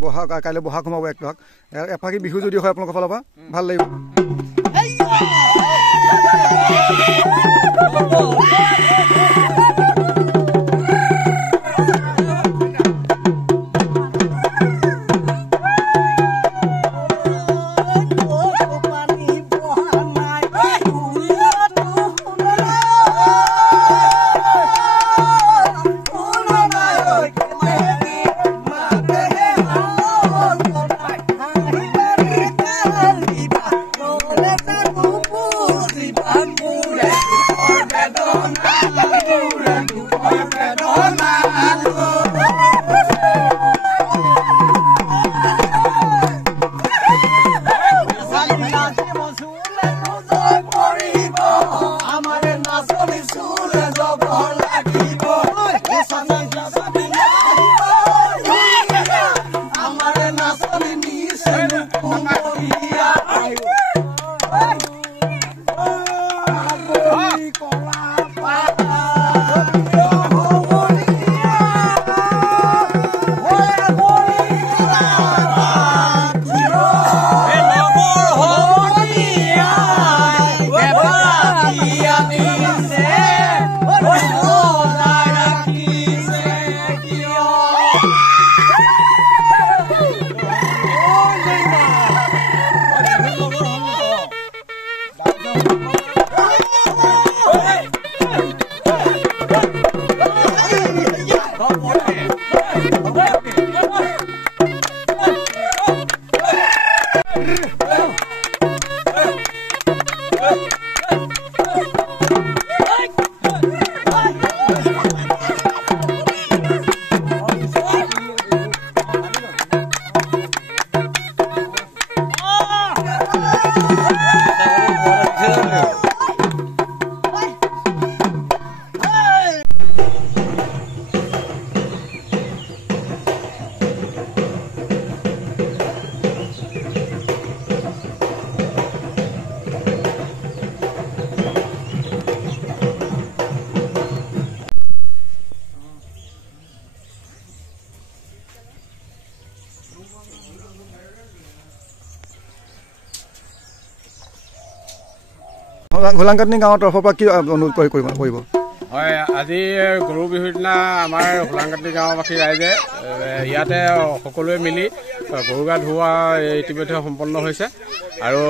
বহাগ কাইলৈ বহাগ সোমাব এক লাখ এফাকি বিহু যদি হয় আপোনালোকৰ ফালৰ পৰা ভাল লাগিব হোলাংকাটনি গাঁৱৰ তৰফৰ পৰা কি অনুৰোধ কৰিব হয় আজি গৰু বিহুৰ দিনা আমাৰ হোলাংকাটনি গাঁওবাসী ৰাইজে ইয়াতে সকলোৱে মিলি গৰু গা ধুওৱা ইতিমধ্যে সম্পন্ন হৈছে আৰু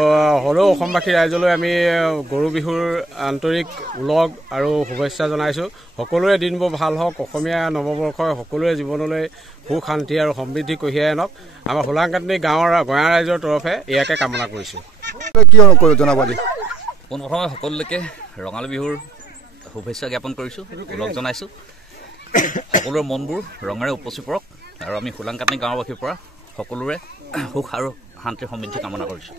হ'লেও অসমবাসী ৰাইজলৈ আমি গৰু বিহুৰ আন্তৰিক উলগ আৰু শুভেচ্ছা জনাইছোঁ সকলোৰে দিনবোৰ ভাল হওক অসমীয়া নৱবৰ্ষই সকলোৰে জীৱনলৈ সুখ শান্তি আৰু সমৃদ্ধি কঢ়িয়াই আনক আমাৰ হোলাংকাটনি গাঁৱৰ গঞা ৰাইজৰ তৰফে ইয়াকে কামনা কৰিছোঁ কি জনাব আজি পোনপ্ৰথমে সকলোকে ৰঙালী বিহুৰ শুভেচ্ছা জ্ঞাপন কৰিছোঁ উলগ জনাইছোঁ সকলোৰে মনবোৰ ৰঙেৰে উপচি পৰক আৰু আমি হোলাংকাটনি গাঁওবাসীৰ পৰা সকলোৰে সুখ আৰু শান্তিৰ সমৃদ্ধি কামনা কৰিছোঁ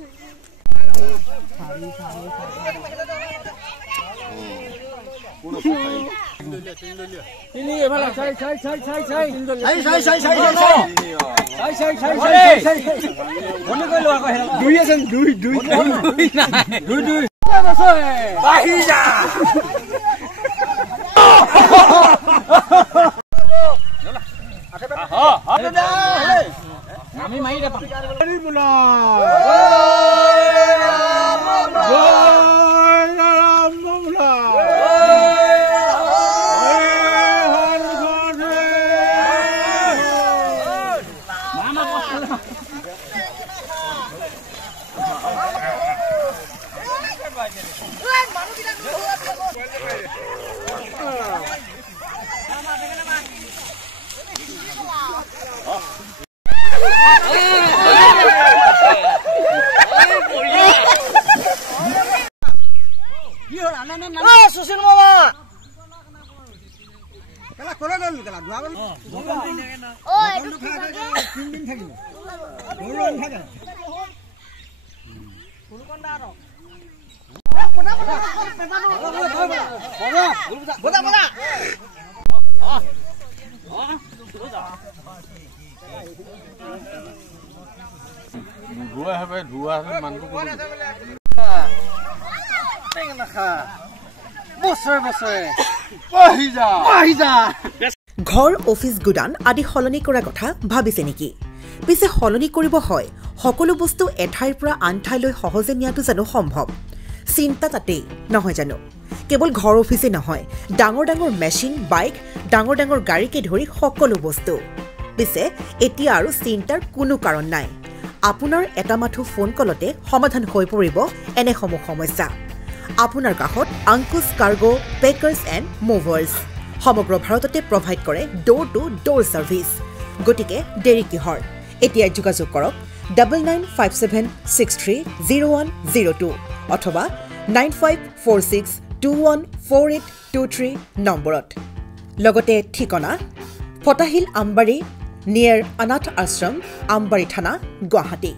আমি মাৰি সুশীল মামা কেলা করে গেল কেলা দুয়া বল ও একটু তিন দিন থাকিব গরু আন থাকে কোন কোন দাও কোনা কোনা পেটানো বড়া বড়া ধুৱা হবে ধুৱা মানটো ঘৰ অফিচ গুদান আদি সলনি কৰাৰ কথা ভাবিছে নেকি পিছে সলনি কৰিব হয় সকলো বস্তু এঠাইৰ পৰা আন ঠাইলৈ সহজে নিয়াটো জানো সম্ভৱ চিন্তা তাতেই নহয় জানো কেৱল ঘৰ অফিচে নহয় ডাঙৰ ডাঙৰ মেচিন বাইক ডাঙৰ ডাঙৰ গাড়ীকে ধৰি সকলো বস্তু পিছে এতিয়া আৰু চিন্তাৰ কোনো কাৰণ নাই আপোনাৰ এটা মাথো ফোন কলতে সমাধান হৈ পৰিব এনেসমূহ সমস্যা আপোনাৰ কাষত আংকুশ কাৰ্গো পেকাৰ্ছ এণ্ড মুভাৰ্ছ সমগ্ৰ ভাৰততে প্ৰভাইড কৰে ডোৰ টু ডোৰ ছাৰ্ভিচ গতিকে দেৰি কিহৰ এতিয়া যোগাযোগ কৰক 9957630102 অথবা 9546214823 নম্বৰত লগতে ঠিকনা ফটাহিল আমবাৰী নিয়াৰ অনাথ আশ্ৰম আমবাৰী থানা গুৱাহাটী